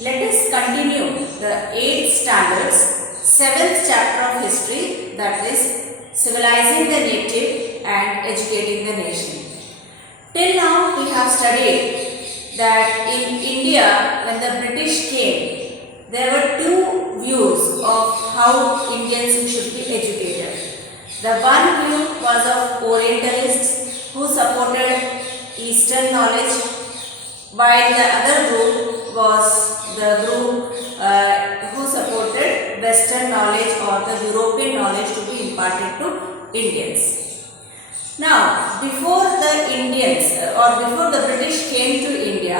Let us continue the 8th standards, 7th chapter of history, that is Civilizing the Native and Educating the Nation. Till now we have studied that in India, when the British came, there were two views of how Indians should be educated. The one view was of Orientalists who supported Eastern knowledge, while the other group was the group who supported Western knowledge or the European knowledge to be imparted to Indians. Now, before the Indians or before the British came to India,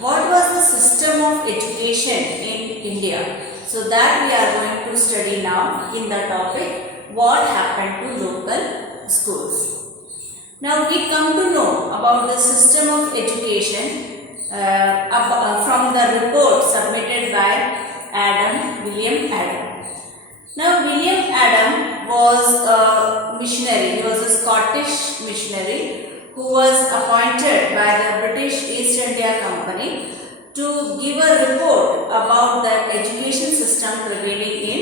what was the system of education in India? So that we are going to study now in the topic, what happened to local schools. Now we come to know about the system of education from the report submitted by William Adam. Now William Adam was a missionary, he was a Scottish missionary who was appointed by the British East India Company to give a report about the education system prevailing in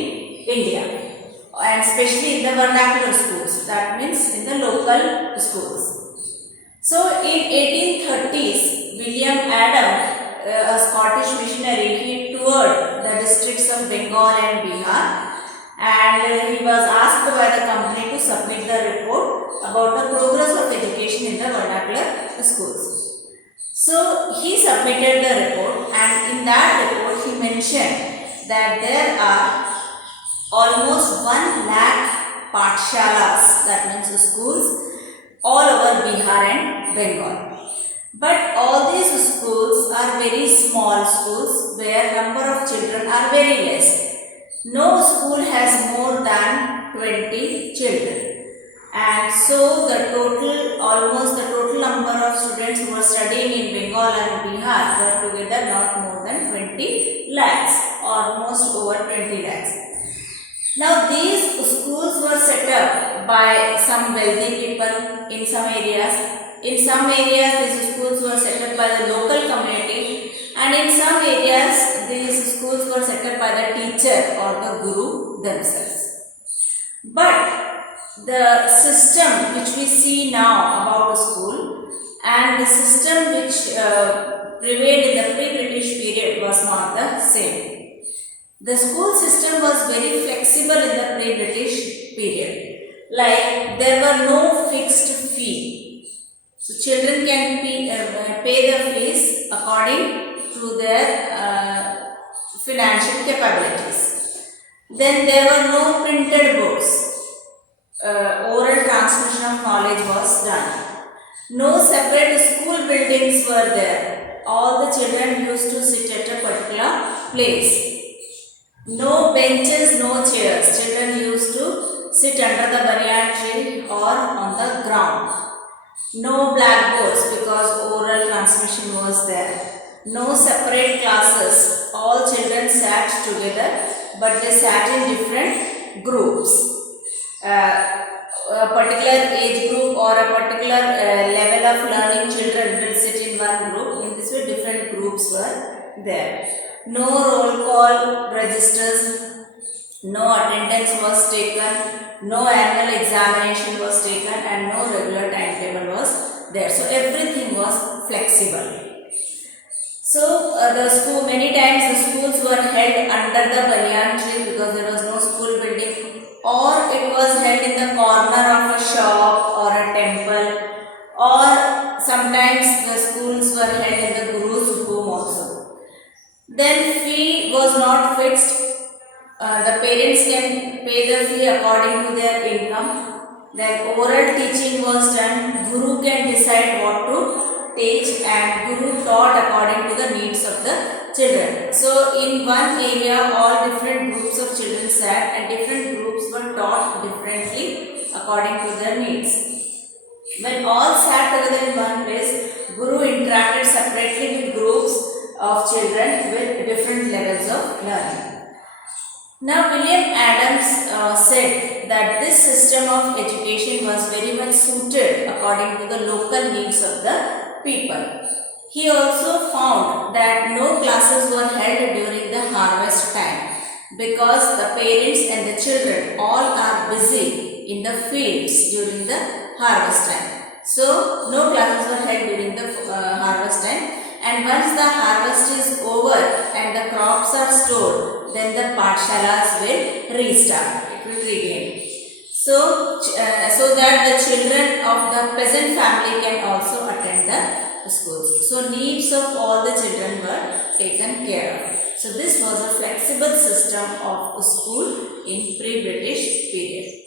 India, and especially in the vernacular schools, that means in the local schools. So in 1830s, William Adam, a Scottish missionary, he toured the districts of Bengal and Bihar, and he was asked by the company to submit the report about the progress of education in the vernacular schools. So he submitted the report, and in that report he mentioned that there are almost 1 lakh pathshalas, that means schools, all over Bihar and Bengal. But all these schools are very small schools where number of children are very less. No school has more than 20 children. And so almost the total number of students who are studying in Bengal and Bihar were together not more than 20 lakhs, almost over 20 lakhs. Now these schools were set up by some wealthy people in some areas. In some areas these schools were set up by the local community, and in some areas these schools were set up by the teacher or the guru themselves. But the system which we see now about a school and the system which prevailed in the pre-British period was not the same. The school system was very flexible in the pre-British period. Like there were no fixed fee. So children can pay the fees according to their financial capabilities. Then there were no printed books. Oral transmission of knowledge was done. No separate school buildings were there. All the children used to sit at a particular place. No benches, no chairs. Children used to sit under the banyan tree or on the ground. No blackboards because oral transmission was there. No separate classes. All children sat together, but they sat in different groups. A particular age group or a particular level of learning children will sit in one group. In this way, different groups were there. No roll call registers, no attendance was taken, no annual examination was taken, and no regular timetable was there. So everything was flexible. So many times the schools were held under the banyan tree because there was no school building, or it was held in the corner of a shop or a temple, or sometimes the schools were held in the guru's home also. Then fee was not fixed. The parents can pay the fee according to their income. Then oral teaching was done. Guru can decide what to teach, and Guru taught according to the needs of the children. So in one area all different groups of children sat, and different groups were taught differently according to their needs. When all sat together in one place, Guru interacted separately with groups of children with different levels of learning. Now William Adams said that this system of education was very much suited according to the local needs of the people. He also found that no classes were held during the harvest time because the parents and the children all are busy in the fields during the harvest time. So, no classes were held during the harvest time, and once the harvest is over and the crops are stored, then the pathshalas will restart, it will regain. So that the children of the peasant family can also attend the schools. So needs of all the children were taken care of. So this was a flexible system of school in pre-British period.